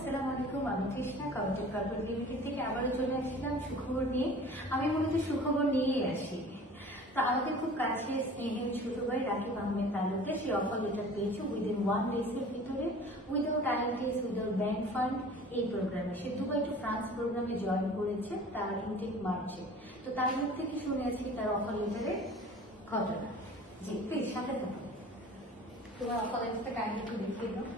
আসসালামু আলাইকুম। আমি তৃষ্ণা কমিটেড কর্পোরেট লিমিটেড থেকে আবারও চলে আসছিলাম সুখবর নিয়ে। আমি মূলত সুখবর নিয়েই আসি। তা আমাদের খুব কাছে স্নেহের ছোট ভাই রাকিব আহমেদ তালুকদার সেই অফার লেটার পেয়েছে উইদিন 1 ডেজের ভিতরে, without IELTS, without bank fund এই প্রোগ্রামে। সে দুবাই টু ফ্রান্স প্রোগ্রামে জয়েন করেছে, তার ইনটেক মার্চে। তো তার মুখ থেকে শুনে আছি তার অফার লেটারের ঘটনা। জি প্লিজ সাথে থাকুন। তোমার অফার লেটারটা কাইন্ডলি একটু দেখিয়ে দাও।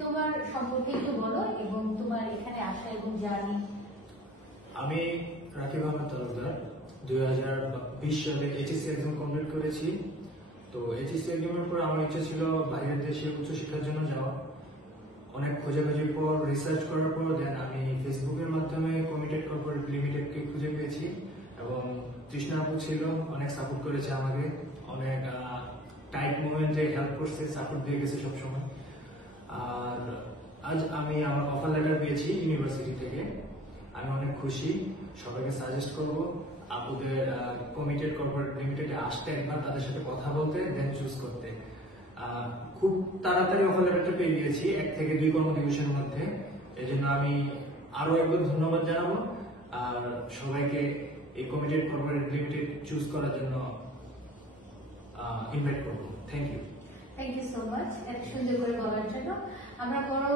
তোমার সম্পর্কে একটু বলো এবং তোমার এখানে আসা এবং জার্নি। আমি রাকিব আহমেদ তালুকদার 2020 সালে এইচএসসি এক্সাম কমপ্লিট করেছি। তো এইচএসসি এক্সামের পর আমার ইচ্ছা ছিল বাইরের দেশে উচ্চশিক্ষার জন্য যাওয়া। অনেক খোঁজাখুঁজির পর, রিসার্চ করার পর দেন আমি ফেসবুকের মাধ্যমে কমিটেড কর্পোরেট লিমিটেডকে খুঁজে পেয়েছি এবং তৃষ্ণা আপু ছিল, অনেক সাপোর্ট করেছে আমাকে, অনেক টাইট মোমেন্টে হেল্প করছে, সাপোর্ট দিয়ে গেছে সবসময়। আর আজ আমি আমার অফার লেটার পেয়েছি ইউনিভার্সিটি থেকে। আমি অনেক খুশি। সবাইকে সাজেস্ট করব আপুদের কমিটেড কর্পোরেট লিমিটেডে আসতে, একবার তাদের সাথে কথা বলতে, দেন চুজ করতে। খুব তাড়াতাড়ি অফার লেটারটা পেয়ে গিয়েছি, 1 থেকে 2 কর্মদিবসের মধ্যে। এই জন্য আমি আরো একবার ধন্যবাদ জানাবো আর সবাইকে এই কমিটেড কর্পোরেট লিমিটেড চুজ করার জন্য ইনভাইট করবো। Thank you. Thank you so much এত সুন্দর করে বলার জন্য। আমরা বরং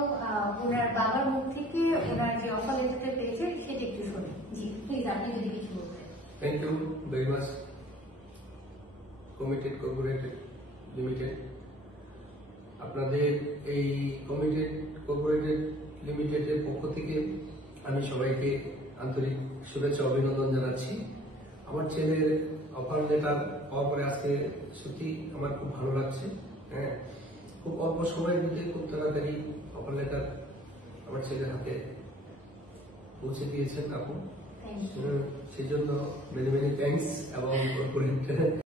ওনার বাবার মুখ থেকে ওনার যে অফার লেটারটা পেয়েছে সেটা একটু শুনি। জি প্লিজ, আপনি যদি কিছু বলতেন। Thank you very much committed corporate limited. আপনাদের এই কমিটেড কর্পোরেটেড লিমিটেডের পক্ষ থেকে আমি সবাইকে আন্তরিক শুভেচ্ছা অভিনন্দন জানাচ্ছি। আমার ছেলের অফার লেটার পাওয়ার পরে আজকে সত্যি আমার খুব ভালো লাগছে। হ্যাঁ, খুব অল্প সময়ের মধ্যে খুব তাড়াতাড়ি অফার লেটার আমার ছেলের হাতে পৌঁছে দিয়েছেন আপু। সেই জন্য মেনি মেনি থ্যাংকস এবং কর্পোরেট